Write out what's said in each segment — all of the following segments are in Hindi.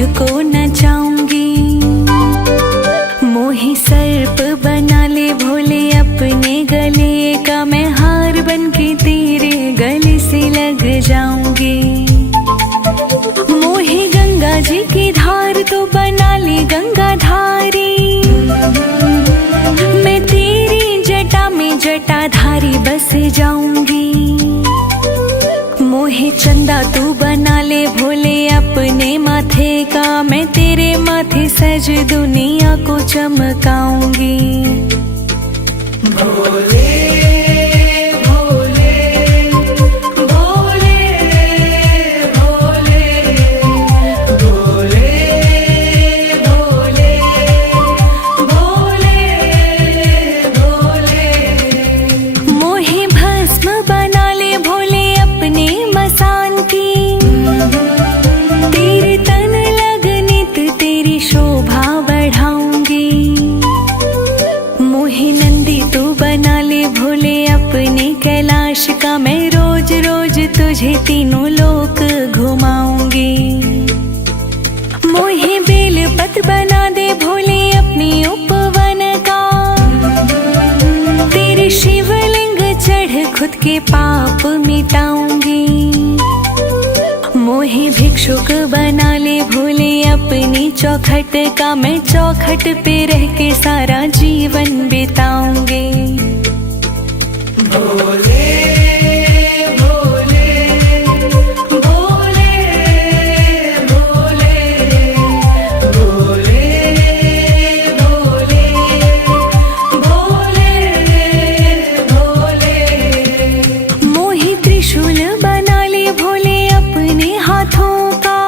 तुझको नचाऊंगी। मोहे सर्प बना ले भोले अपने गले का, मैं हार बन के तेरे गले से लग जाऊंगी। मोहे गंगा जी की धार तो बना ले गंगाधारी, मैं तेरी जटा में जटाधारी बस जाऊंगी। मोहे चंदा तू बना ले भोले अपने माथे का, मैं तेरे माथे सज दुनिया को चमकाऊंगी। भोले भोले भोले भोले भोले भोले भोले भोले। मोहे भस्म बना ले भोले अपने मसान की, तेरे तन लगनित तेरी शोभा बढ़ाऊंगी। मोहे नंदी तू बना ले भोले अपने कैलाश का, मैं रोज रोज तुझे तीनों लोक घुमाऊंगी। मोहे बेल पत्र बना दे भोले अपनी उपवन का, तेरे शिवलिंग चढ़ खुद के पाप मिटाऊंगी। मोहे भिक्षुक बना ले भोले अपनी चौखट का, मैं चौखट पे रह के सारा जीवन बिताऊंगी। भोले भोले भोले भोले भोले भोले भोले भोले। मोहे त्रिशूल बना ले भोले अपने हाथों का,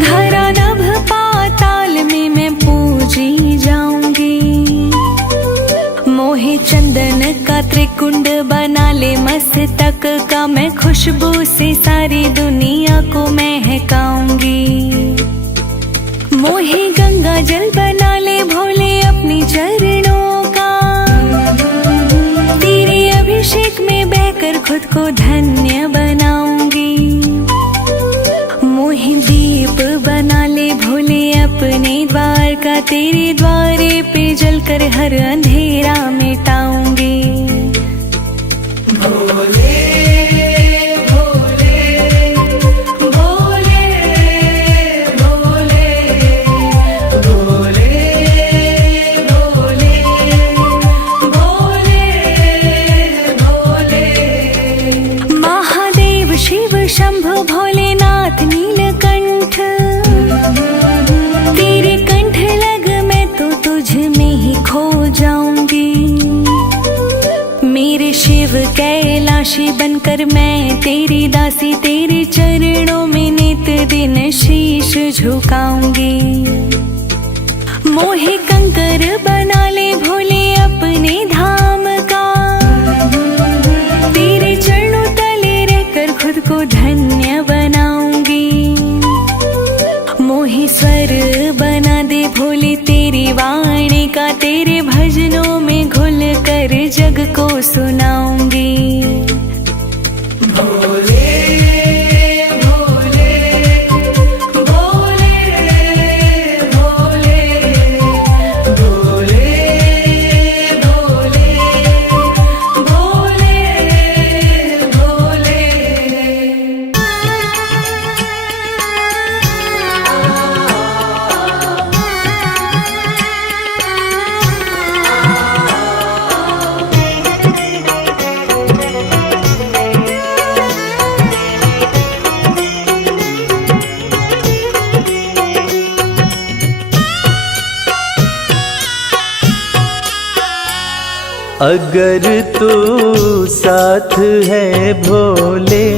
धरा नभ पाताल में मैं पूजी जाऊंगी। मोहे चंदन का त्रिकुंड बना ले मस्तक का, मैं खुशबू से सारी दुनिया को महकाऊंगी। मोहे गंगा जल बना ले भोले अपने चरणों का, तेरे अभिषेक में बहकर खुद को धन्य बनाऊंगी। मोहे दीप बना ले भोले अपने द्वार का, तेरे द्वारे पे जलकर हर अंधेरा मिटाऊंगी। भोले भोले भोले भोले भोले भोले भोले भोले। महादेव शिव शंभु भोलेनाथ नीलकंठ, तेरे कंठ लग मैं तो तुझ में ही खो जाऊंगी। मेरे शिव कैलाशी बनकर मैं तेरी दासी, तेरे चरणों में नित दिन शीश झुकाऊंगी। मोहे कंकर बना ले भोले अपने धाम का, तेरे चरणों तले रहकर खुद को धन्य बनाऊंगी। मोहे स्वर बना दे भोले तेरी वाणी का, तेरे भजनों में घुल कर जग को सुनाऊंगी। भोले भोले भोले भोले भोले भोले भोले भोले। अगर तू साथ है भोले,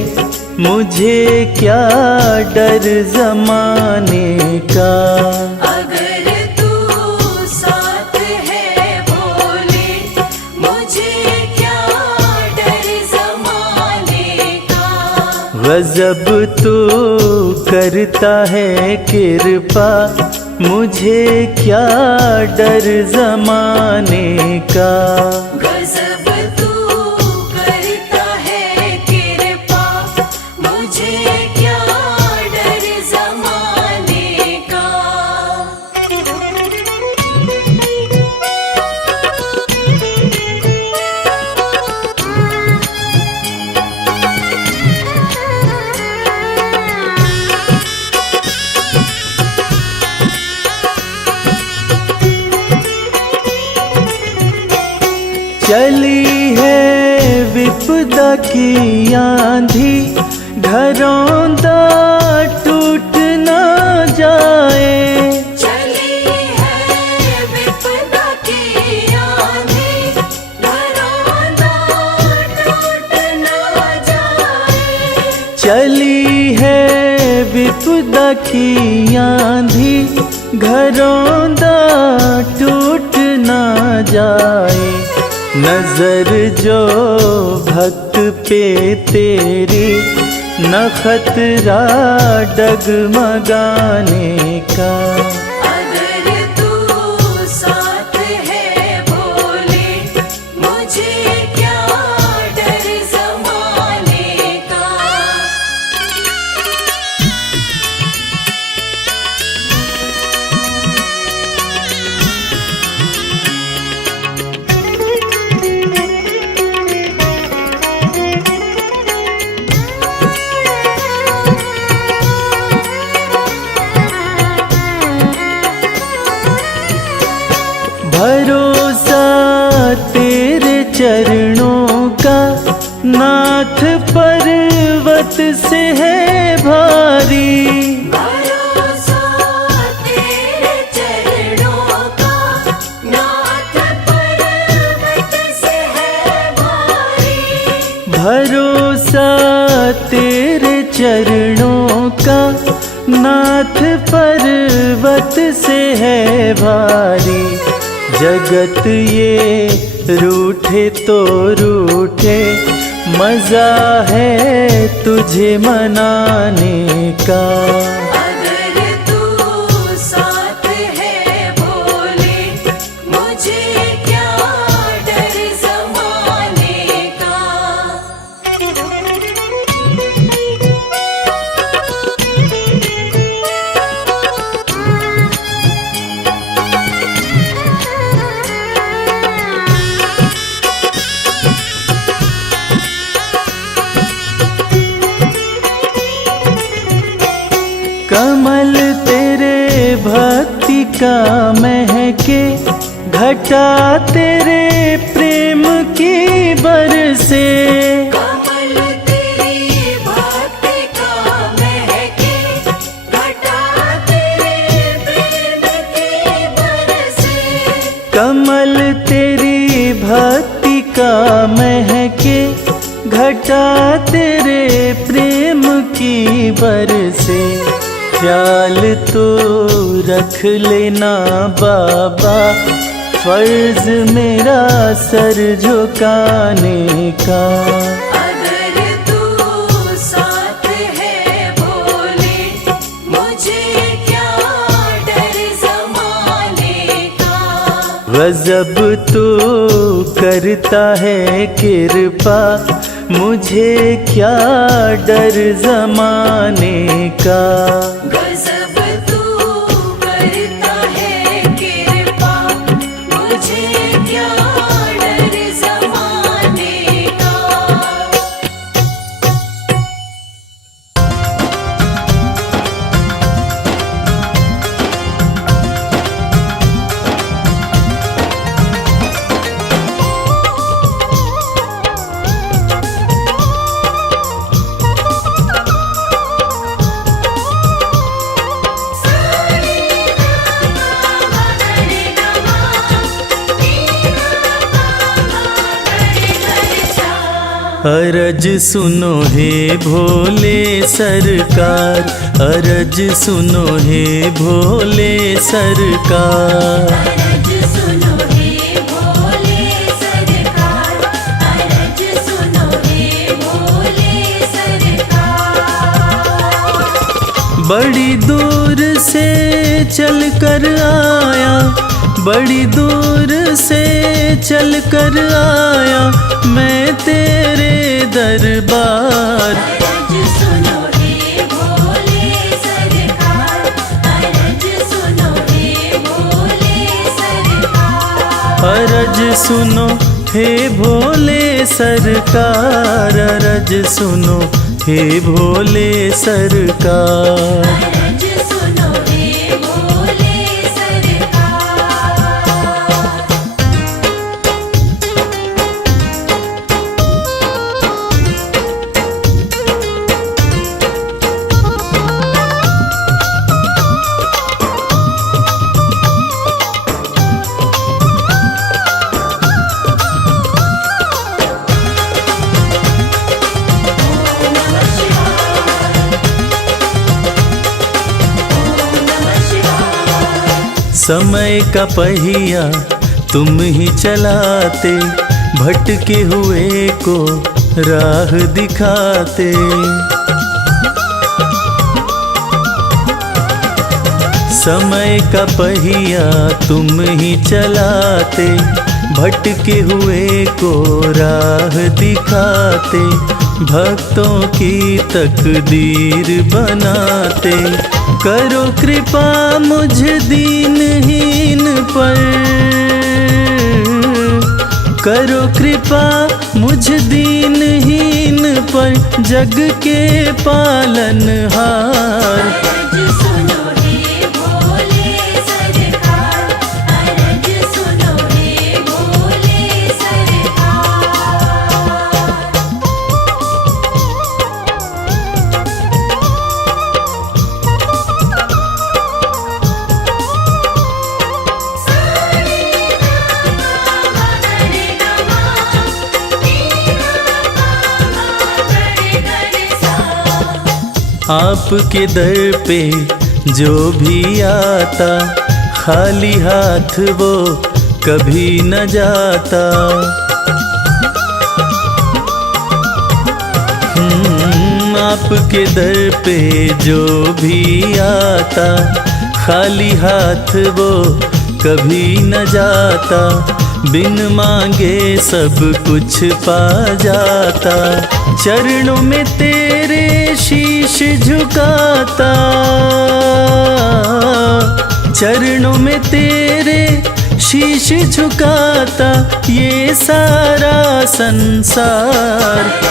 मुझे क्या डर जमाने का। अगर तू साथ है भोले, मुझे क्या डर जमाने का। गजब तू करता है कृपा, मुझे क्या डर जमाने का। गजब तू करता है कृपा, मुझे क्या डर जमाने चली है विपदा की आंधी, घरौंदा टूट ना जाए। चली है विपदा की आंधी, घरौंदा टूट ना जाए। चली है विपदा की आंधी, घरौंदा टूट ना जाए। नजर जो भक्त पे तेरी, न खतरा डगमगाने का। अगर तू साथ है भोले, मुझे क्या डर ज़माने का। भरोसा तेरे चरणों का, नाथ पर्वत से है भारी। भरोसा तेरे चरणों का, नाथ पर्वत से है भारी। भरोसा तेरे चरणों का, नाथ पर्वत से है भारी। जगत ये रूठे तो रूठे, मजा है तुझे मनाने का। अगर तू साथ है भोले, मुझे क्या डर ज़माने का। कमल तेरे भक्ति का महके, घटा तेरे प्रेम की बरसे। कमल तेरी भक्ति का महके, घटा तेरे प्रेम की बरसे। कमल तेरी भक्ति का महके, घटा तेरे प्रेम की बरसे। ख्याल तो रख लेना बाबा, फर्ज मेरा सर झुकाने का। अगर तू साथ है भोले, मुझे क्या डर ज़माने का। गजब तू करता है कृपा, मुझे क्या डर जमाने का। गजब तू करता है कृपा, मुझे क्या डर ज़माने का। अरज सुनो हे भोले सरकार, अरज सुनो हे भोले सरकार। अरज सुनो हे भोले सरकार, अरज सुनो हे भोले सरकार। बड़ी दूर से चल कर आया, बड़ी दूर से चल कर आया मैं तेरे दरबार। अरज सुनो हे भोले सरकार, अरज सुनो हे भोले सरकार। अरज सुनो हे भोले सरकार, अरज सुनो हे भोले सरकार। अरज सुनो हे भोले सरकार। समय का पहिया तुम ही चलाते, भटके हुए को राह दिखाते। समय का पहिया तुम ही चलाते, भटके हुए को राह दिखाते। भक्तों की तकदीर बनाते, करो कृपा मुझ दीनहीन पर, करो कृपा मुझ दीनहीन पर, जग के पालनहार। आपके दर पे जो भी आता, खाली हाथ वो कभी न जाता। आपके दर पे जो भी आता, खाली हाथ वो कभी न जाता। बिन मांगे सब कुछ पा जाता, चरणों में तेरे शीश झुकाता, चरणों में तेरे शीश झुकाता, ये सारा संसार।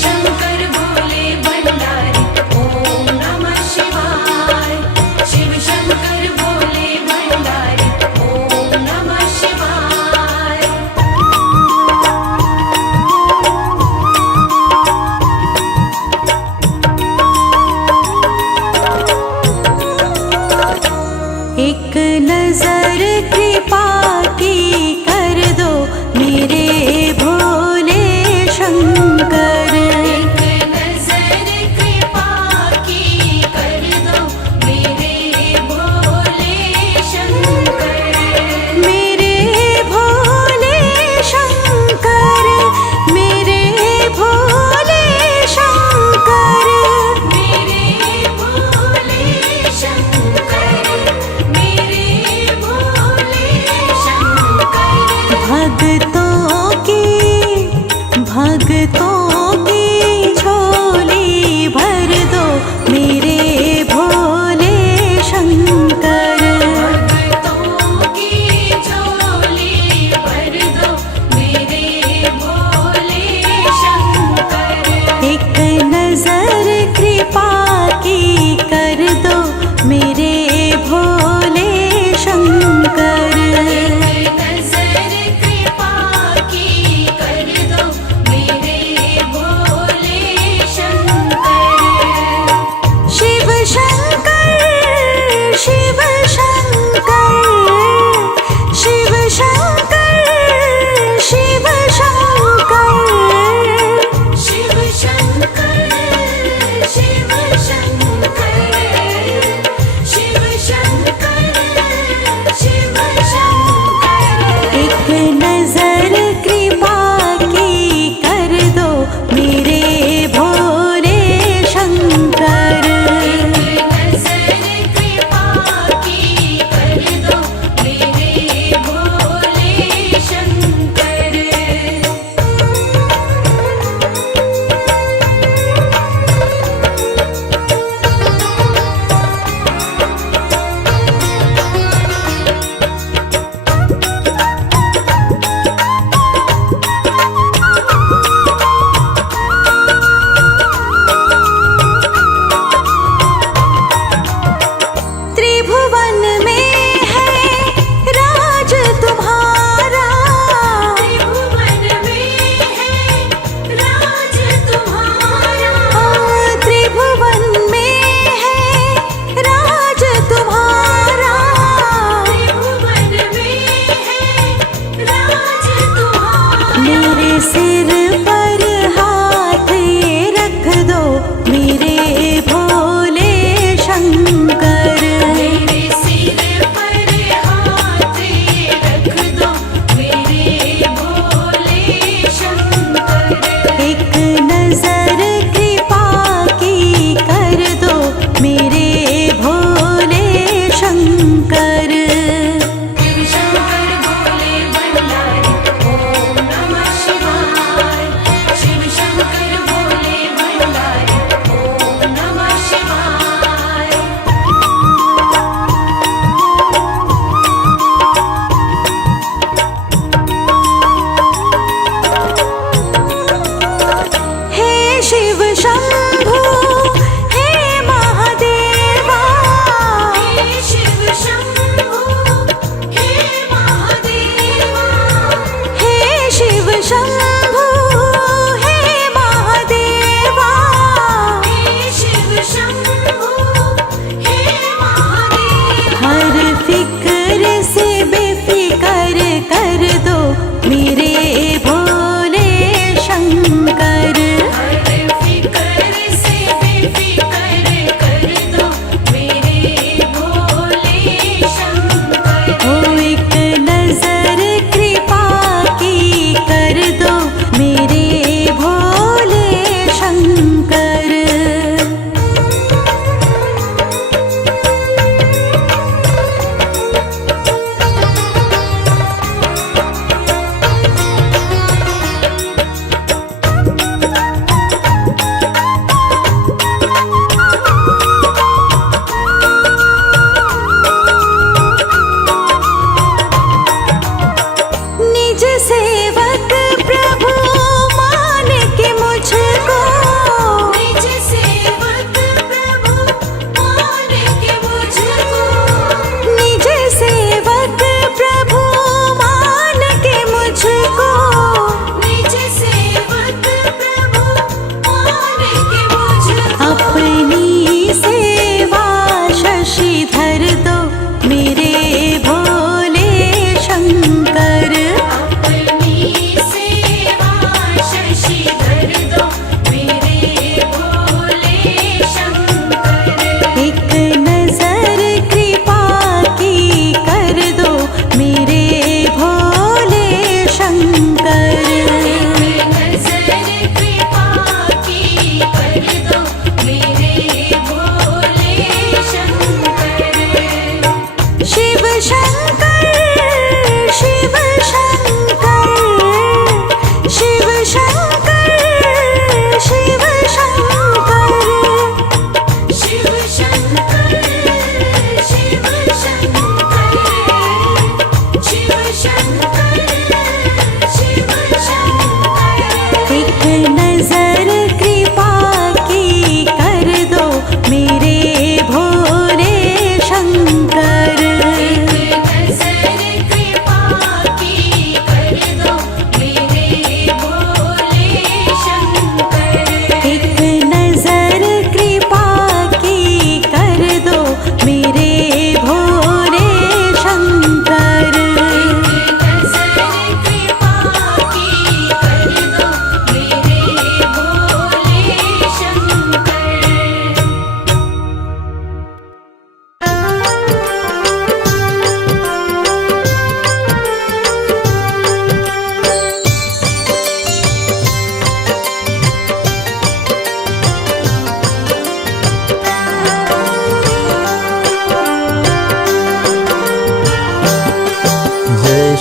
शंकर भोले भंडारी, ओम नमः शिवाय। शिव शंकर भोले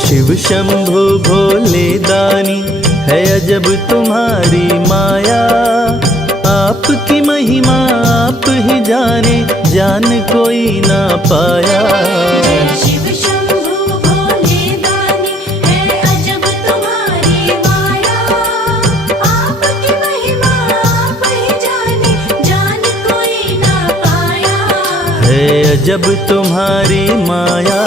शिव शंभु भोले दानी है अजब तुम्हारी माया। आपकी महिमा आप ही जाने, जान कोई ना पाया। शिव शंभु भोले दानी है अजब तुम्हारी माया। आपकी महिमा आप ही जाने, जान कोई ना पाया। है अजब तुम्हारी माया।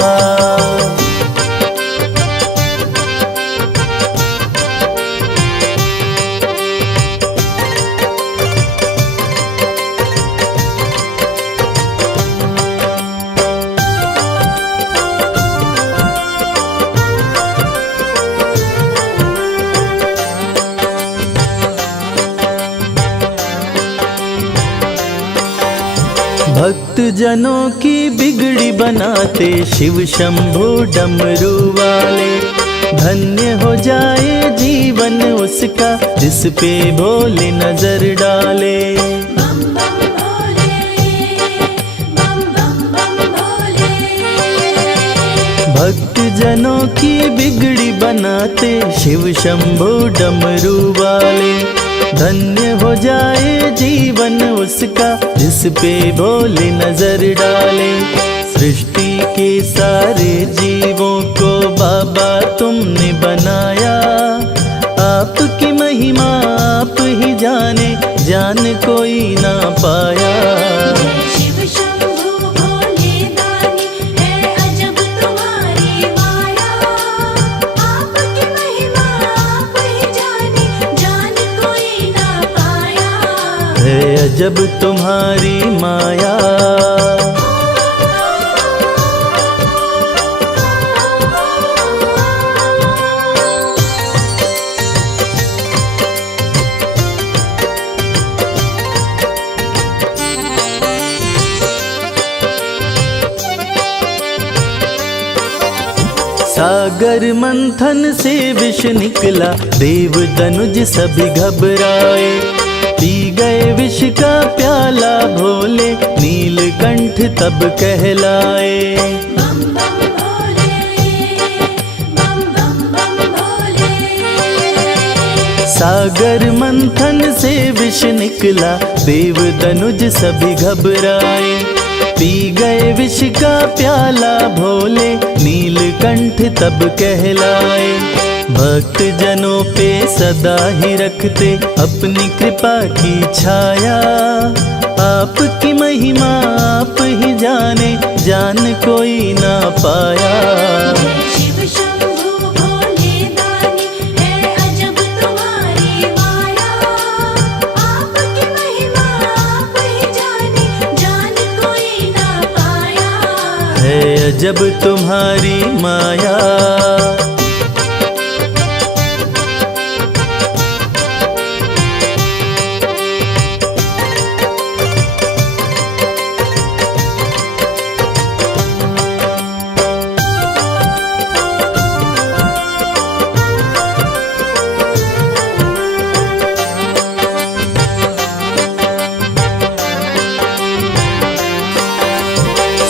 भक्त जनों की बिगड़ी बनाते शिव शंभु डमरू वाले। धन्य हो जाए जीवन उसका जिस पे भोले नजर डाले। बम बम भोले, बम बम बम भोले। भक्त जनों की बिगड़ी बनाते शिव शंभु डमरू वाले। धन्य हो जाए जीवन उसका जिस पे भोले नजर डाले। सृष्टि के सारे जीवों को बाबा तुमने बनाया। आपकी महिमा आप ही जाने, जान कोई ना पाया। शिव शंभु भोले दानी है अजब तुम्हारी माया। आपकी महिमा आप ही जाने, जान कोई ना पाया। है अजब तुम्हारी माया। सागर मंथन से विष निकला, देव दनुज सभी घबराए। पी गए विष का प्याला भोले, नीलकंठ तब कहलाए। बम बम भोले, बम बम बम भोले। सागर मंथन से विष निकला, देव दनुज सभी घबराए। पी गए विष का प्याला भोले, नीलकंठ तब कहलाए। भक्त जनों पे सदा ही रखते अपनी कृपा की छाया। आपकी महिमा आप ही जाने, जान कोई ना पाया। शिव शंभु भोले दानी है अजब तुम्हारी माया। आपकी महिमा आप ही जाने, जान कोई ना पाया। है अजब तुम्हारी माया।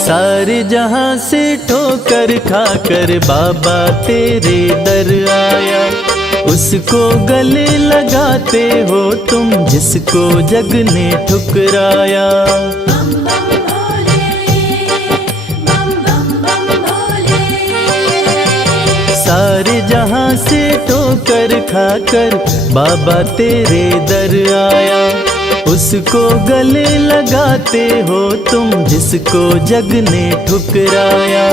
सारे जहां से ठोकर खाकर बाबा तेरे दर आया। उसको गले लगाते हो तुम जिसको जग ने ठुकराया। बम बम भोले, बम बम बम भोले। सारे जहां से ठोकर खाकर बाबा तेरे दर आया। उसको गले लगाते हो तुम जिसको जग ने ठुकराया।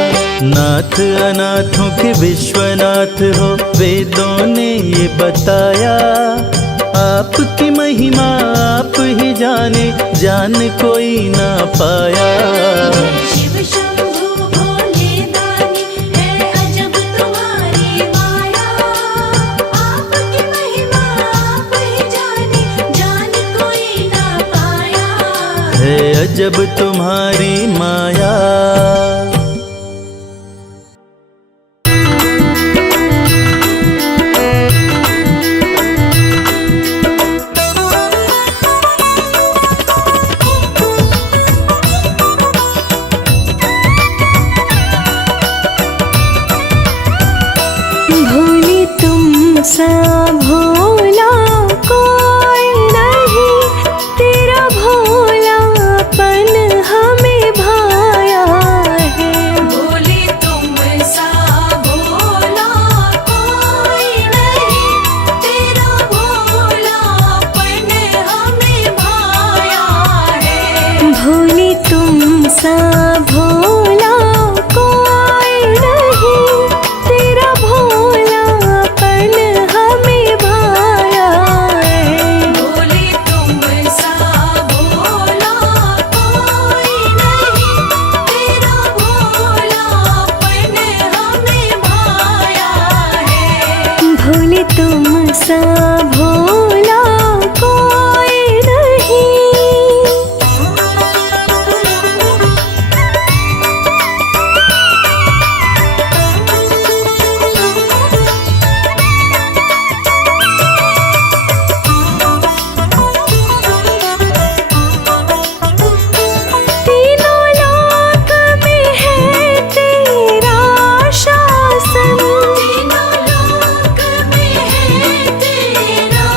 नाथ अनाथों के विश्वनाथ हो, वेदों ने ये बताया। आपकी महिमा आप ही जाने, जान कोई ना पाया। शिव शंभु भोले दानी है अजब तुम्हारी माया। आपकी महिमा आप ही जाने, जान कोई ना पाया। है अजब तुम्हारी माया। सा भोला कोई नहीं, तेरा भोलापन हमें भाया है। भोले तुम सा भोला कोई नहीं, तेरा भोलापन हमें भाया है। भोले तुम सा भोला कोई नहीं, तेरा भोलापन हमें भाया है। भोले तुम सा भोला कोई नहीं, तेरा भोलापन हमें भाया है। भोले तुम सा भोला कोई नहीं। तीनों लोक में है तेरा शासन, तीनों लोक में है तेरा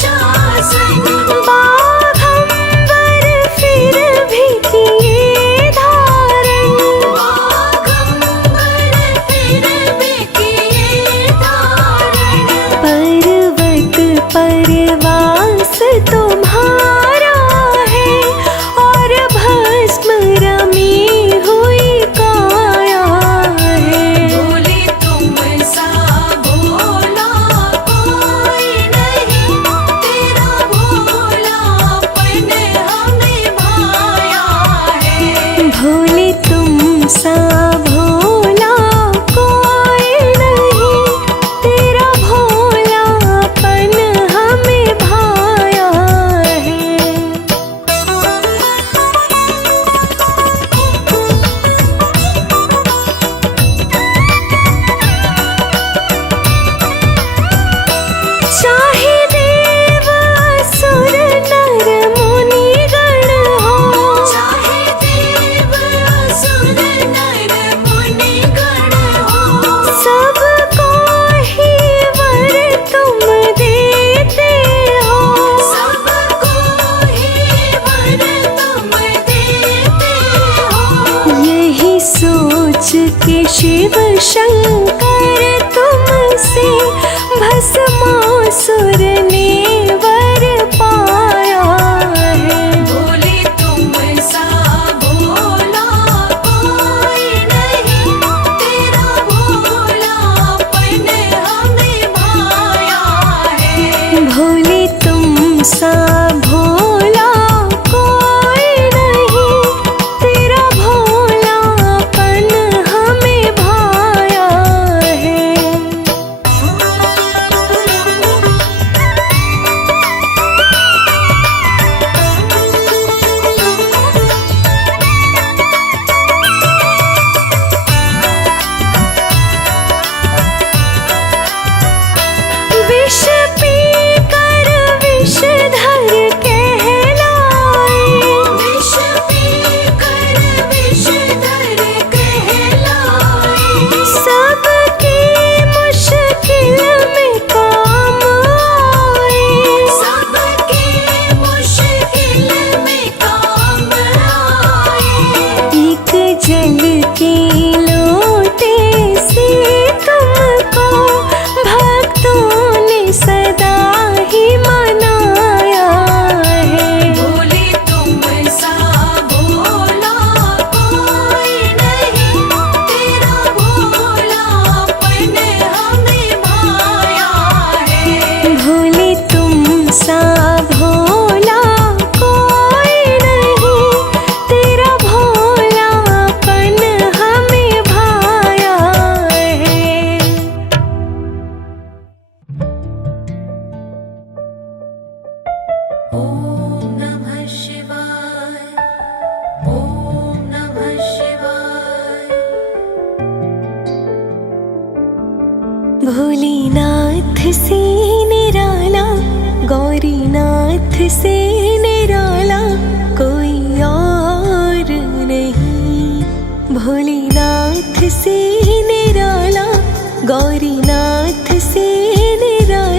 शासन। बाघंबर फिर भी किए धारण, बाघंबर फिर भी किए धारण। पर्वत परवास तुम्हारा है, और भस्म रमी हुई काया है। भोले तुम सा भोला कोई नहीं, तेरा भोलापन हमें भाया है। भोले तुम सा भोला कोई नहीं, तेरा भोलापन हमें भाया है। चाहे देव असुर नर मुनि गण हो, चाहे देव असुर नर मुनि गण हो, सबको ही वर तुम देते हो। सबको ही वर तुम देते हो। यही सोच के शिव शंकर तुमसे भस्मासुर ने वर पाया है। भोले तुम सा भोला कोई नहीं, तेरा भोलापन हमें भाया है। भोले तुम सा भोला कोई नहीं, तेरा भोलापन हमें भाया है। विष पी कर विषधर कहलाए, विष पी कर विषधर कहलाए। सबकी मुश्किल में काम आए। सबकी मुश्किल में काम आए। एक जल के लोटे से तुमको भक्तों ने सदा ही मनाया है। भोले तुम सा भोला कोई नहीं, तेरा भोलापन हमें भाया है। भोले तुम सा भोला कोई नहीं, तेरा भोलापन हमें भाया है। ओम नमः शिवाय, ओम नमः शिवाय। भोलेनाथ से निराला, गौरीनाथ से निराला कोई और नहीं। भोलेनाथ से निराला, गौरीनाथ से निराला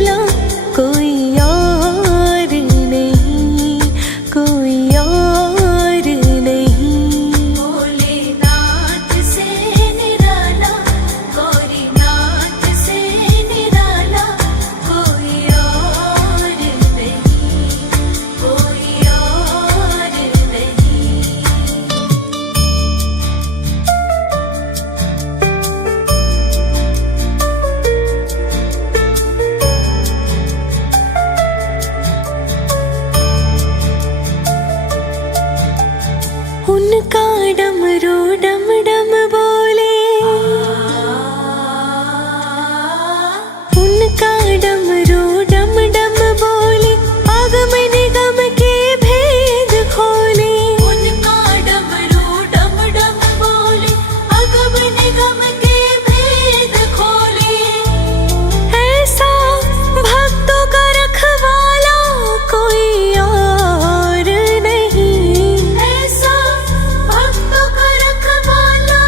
उनका डमरू डम डम बोले, उनका डमरू डम डम बोले, आगम निगम के भेद खोले। उनका डमरू डम डम बोले, अगम निगम के भेद खोले। ऐसा भक्तों का रखवाला कोई और नहीं, ऐसा भक्तों का रखवाला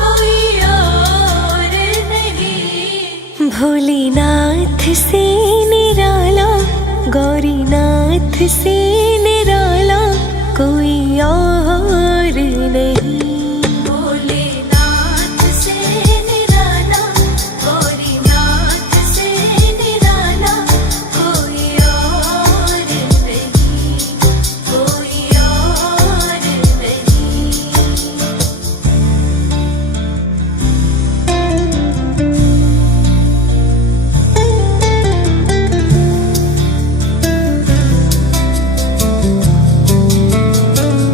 कोई और नहीं। भोलेनाथ से निराला, गौरीनाथ से निराला कोई और नहीं। भोलेनाथ से निराला, गौरीनाथ से निराला कोई और नहीं, कोई और नहीं।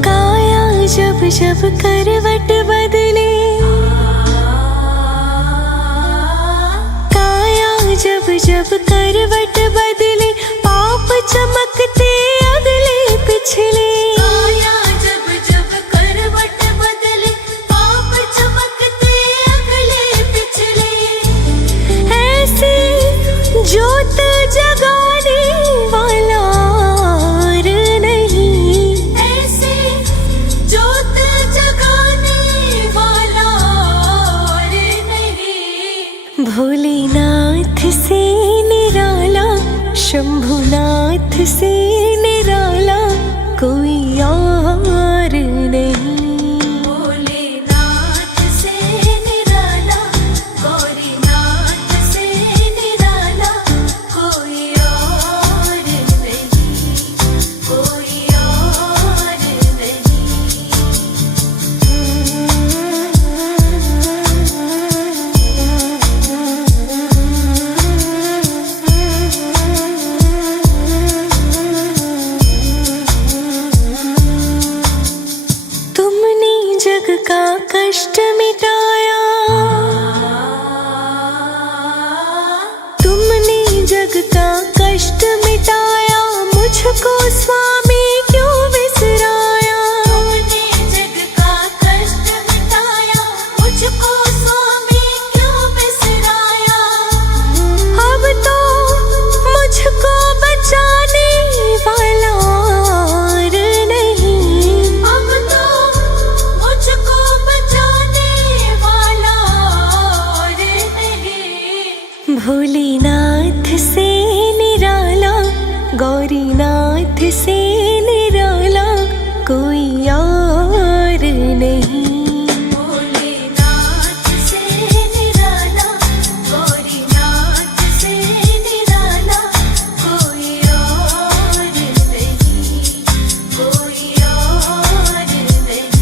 काया जब जब करवट बदले, काया जब जब करवट बदले, पाप चमकते अगले पिछले। काया जब जब करवट बदले, पाप चमकते अगले पिछले। ऐसी ज्योत जगाने वाला और नहीं, ऐसे ज्योत जगाने वाला और नहीं। भोलेनाथ से निराला, शंभुनाथ से निराला कोई और नहीं। भोलेनाथ से निराला, गौरीनाथ से निराला कोई और नहीं, कोई और नहीं। तुमने जग का कष्ट मिटाया, तुमने जग का कष्ट मिटाया, मुझको स्वामी क्यों बिसराया। तुमने जग का कष्ट मिटाया, मुझको स्वामी क्यों बिसराया। अब तो मुझको बचाने वाला और नहीं, अब तो मुझको बचाने वाला और नहीं। भोलेनाथ से निराला, गौरीनाथ से निराला कोई और नहीं। भोलेनाथ से निराला, गौरीनाथ से निराला कोई और नहीं, कोई और नहीं।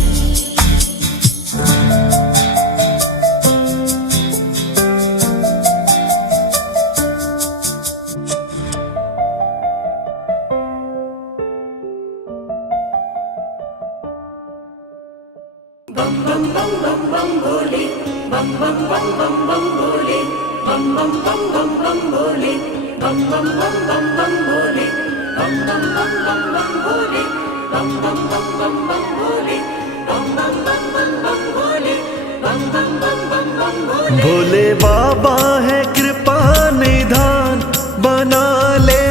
भोले बाबा है कृपा निधान, बना ले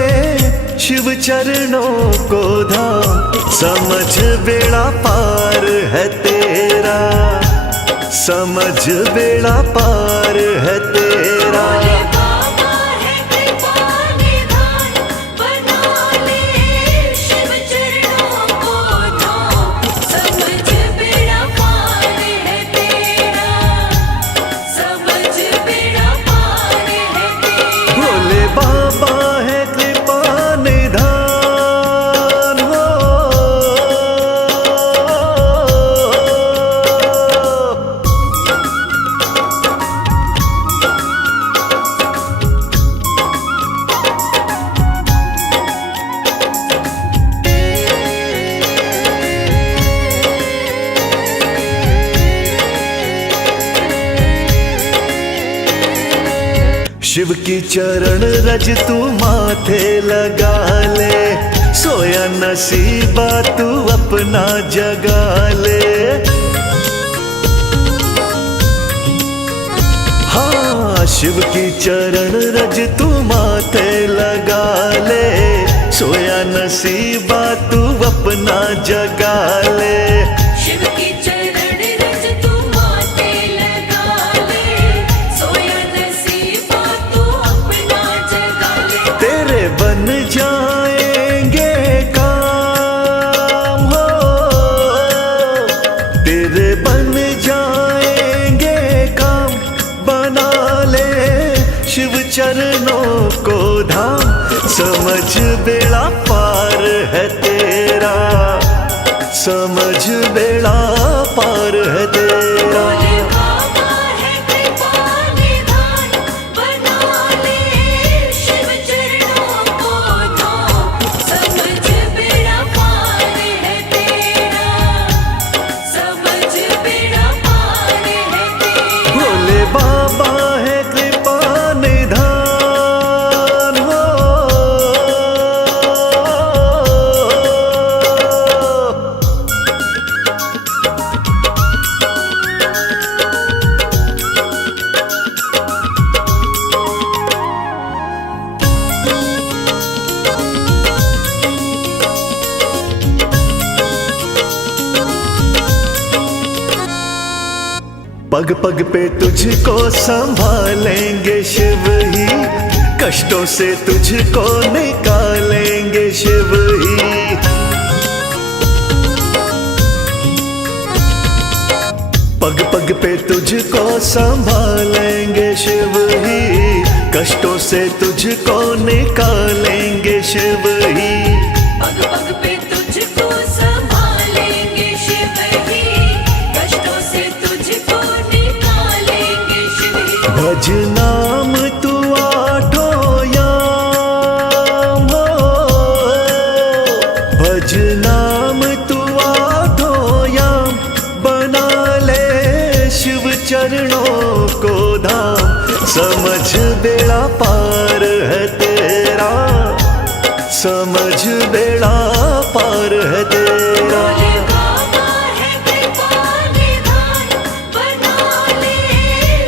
शिव चरणों को धाम। समझ बेड़ा पार है तेरा, समझ बेड़ा पार है तेरा। भोले बाबा है कृपा निधान, बना ले शिव चरणों को धाम। समझ बेड़ा पार है तेरा, समझ बेड़ा पार है तेरा। भोले बाबा है कृपा निधान हो। शिव की चरण रज तू माथे लगा ले, सोया नसीबा तू अपना जगा ले। हाँ, शिव की चरण रज तू माथे लगा ले, सोया नसीबा तू अपना जगा ले। शिव की चरण रज तू माथे लगा ले, सोया नसीबा तू अपना जगा ले। तेरे बन जाएंगे काम हो, तेरे बन जाएंगे काम, बना ले शिव चरणों को धाम। समझ बेड़ा पार है तेरा, समझ बेड़ा पार है तेरा। भोले बाबा है कृपा निधान, बना ले शिव चरणों को धाम। समझ बेड़ा पार है तेरा, समझ बेड़ा पार है तेरा। भोले बाबा है कृपा निधान हो। पग पग पे तुझको संभालेंगे शिव ही, कष्टों से तुझको निकालेंगे शिव ही। पग पग पे तुझको संभालेंगे शिव ही, कष्टों से तुझको निकालेंगे शिव ही। पग पग पे तुझको संभालेंगे शिव ही, कष्टों से तुझको निकालेंगे शिव ही। भज नाम तू आठों याम हो, भज नाम तू आठों याम, बना ले शिव चरणों को धाम। समझ बेड़ा पार है तेरा, समझ बेड़ा पार है तेरा। भोले बाबा है कृपा निधान, बना ले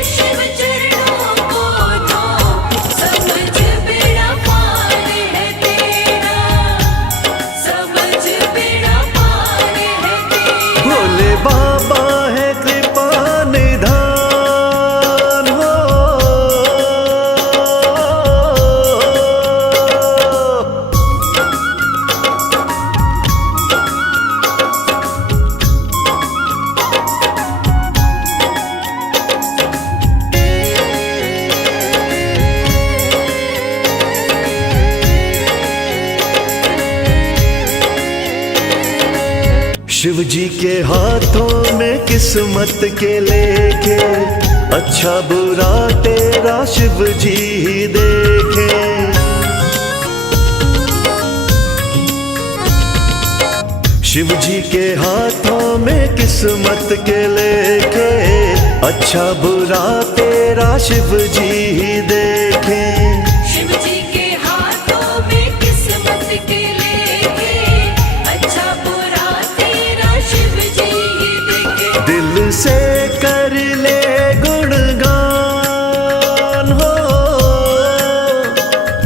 शिव चरणों को धाम। समझ बेड़ा पार है तेरा, समझ बेड़ा पार है तेरा। भोले बाबा है कृपा निधान हो। शिव जी के हाथों में किस्मत के लेके, अच्छा बुरा तेरा शिव जी ही देखे। शिव जी के हाथों में किस्मत के लेके, अच्छा बुरा तेरा शिव जी ही देखे। शिव जी के हाथों में किस्मत के लेके, अच्छा बुरा तेरा शिव जी ही देखे। दिल से कर ले गुणगान हो,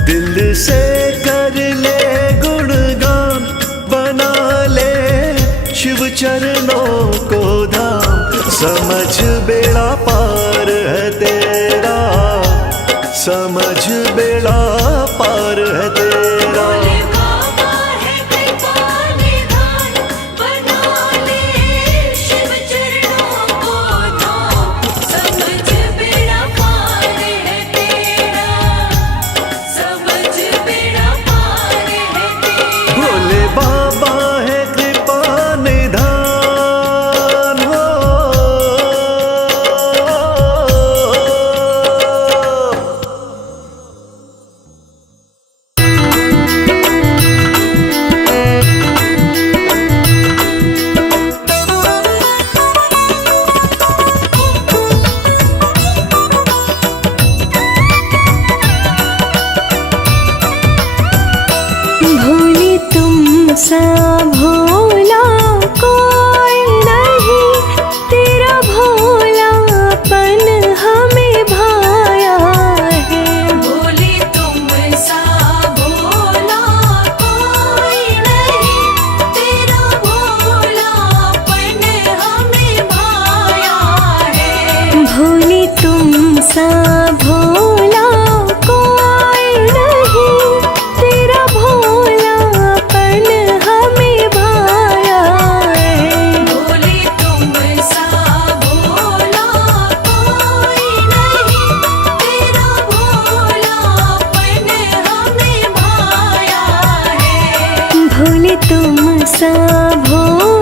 दिल से कर ले गुणगान, बना ले शिव चरणों को धाम। समझ बेड़ा पार है तेरा, समझ बेड़ा पार है तेरा। भोले बाबा है कृपा निधान, बना ले शिव चरणों को धाम। समझ बेड़ा पार है तेरा, समझ बेड़ा पार है तेरा। भोले बाबा है कृपा निधान हो। सा भोले